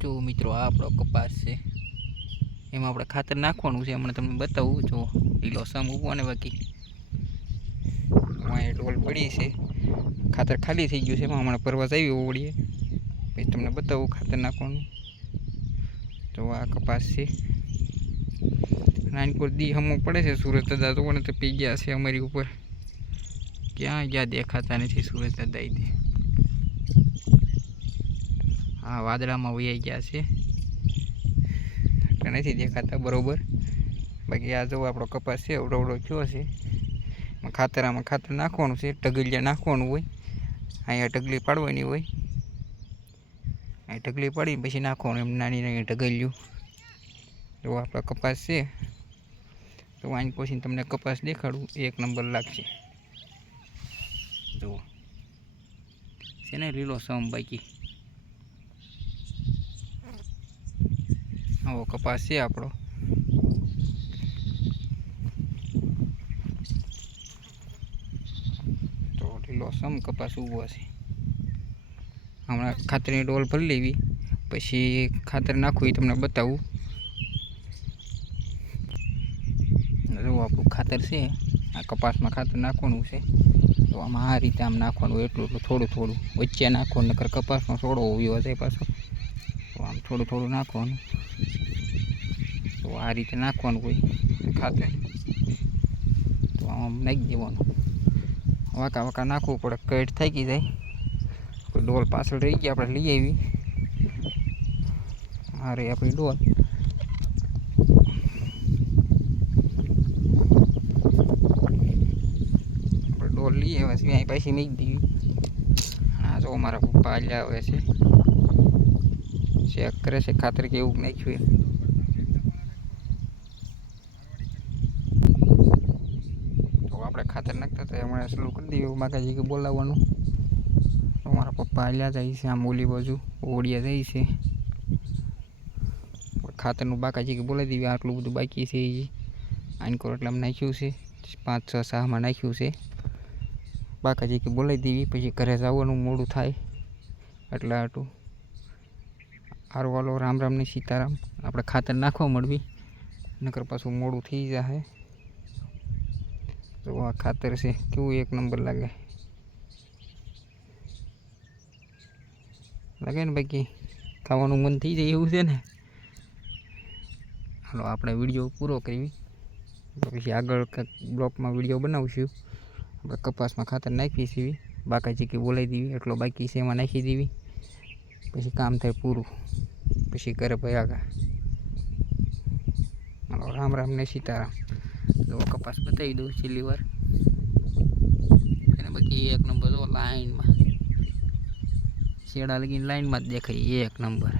જો મિત્રો આ આપણો કપાસ છે, એમાં આપણે ખાતર નાખવાનું છે. હમણાં તમને બતાવું. જો લીલો સમ ઊભો ને બાકી અહીંયા ડોલ પડી છે, ખાતર ખાલી થઈ ગયું છે. એમાં હમણાં પરવાસ આવી ઓળીએ પછી તમને બતાવું ખાતર નાખવાનું. તો આ કપાસ છે, નાની પર દી હમો પડે છે. સુરત દાદા તો કોને તો પી ગયા છે અમારી ઉપર, ક્યાં ગયા દેખાતા નથી સુરત દાદા. હા વાદળામાં વહી ગયા છે એટલે નથી દેખાતા બરોબર. બાકી આ જો આપણો કપાસ છે, અવડો થયો છે. આમાં ખાતર નાખવાનું છે, ઢગલિયા નાખવાનું હોય. અહીંયા ઢગલી પાડવાની હોય, અહીં ઢગલી પાડીને પછી નાખવાનું એમ નાની નાની ઢગલિયું. જો આપણો કપાસ છે, તો આની પછી તમને કપાસ દેખાડું, એક નંબર લાગશે. જુઓ છે ને લીલો સમ બાકી આવો કપાસ છે આપણો. તો લીલો સમ કપાસ ઊભો છે. હમણાં ખાતરની ડોલ ભરી લેવી પછી ખાતર નાખવું એ તમને બતાવું. જો આપણું ખાતર છે, આ કપાસમાં ખાતર નાખવાનું છે. તો આમાં આ રીતે આમ નાખવાનું, એટલું થોડું થોડું વચ્ચે નાખવાનું, નકર કપાસનો સોડો ઉભો જાય પાછો. તો આમ થોડું થોડું નાખવાનું. તો આ રીતે નાખવાનું હોય ખાતર. તો આમ નાખી દેવાનું, વાંકા વાંકા નાખવું પડે, કટ થાકી જાય. ડોલ પાછળ રહી ગઈ, આપણે લઈ આવી. આ રહી આપણી ડોલ. આપણે ડોલ લઈ આવ્યા છીએ, અહીં પાછી મૂકી દેવી. આ જો મારા પપ્પા હાલ્યા આવે છે, ચેક કરે છે ખાતર કેવું નાખ્યું એમ. તો આપણે ખાતર નાખતા હતા હમણાં શરૂ કરી દઈએ. માતાજી કે બોલાવવાનું. મારા પપ્પા હાલ્યા જાય છે, આમ ઓલી બાજુ ઓળિયા જાય છે. ખાતરનું બાકાજી કે બોલાવી દેવી. આટલું બધું બાકી છે એ આનકોર એટલામાં નાખ્યું છે, 5-6 સાહમાં નાખ્યું છે. બાકાજી કે બોલાવી દેવી પછી ઘરે જવાનું મોડું થાય એટલે આટલું. હારું હાલો, રામ રામ ને સીતારામ. આપણે ખાતર નાખવા મળવી, નકર પાછું મોડું થઈ જાય. તો આ ખાતર છે, કેવું એક નંબર લાગે ને બાકી ખાવાનું મન થઈ જાય એવું છે ને. હાલો આપણે વિડીયો પૂરો કરવી, પછી આગળ કંઈક બ્લોકમાં વિડીયો બનાવશું. આપણે કપાસમાં ખાતર નાખીએ છીએ, બાકાજી કે બોલાવી દેવી. એટલો બાકી છે એમાં નાખી દેવી, પછી કામ થાય પૂરું, પછી ઘરે ભાઈ આગળ. હાલો રામ રામ ને સીતારામ. તો કપાસ બતાવી દઉં છેલ્લી વાર એને. બાકી એક નંબર જો લાઈનમાં શેડા લગીને લાઈનમાં જ દેખાય, એક નંબર.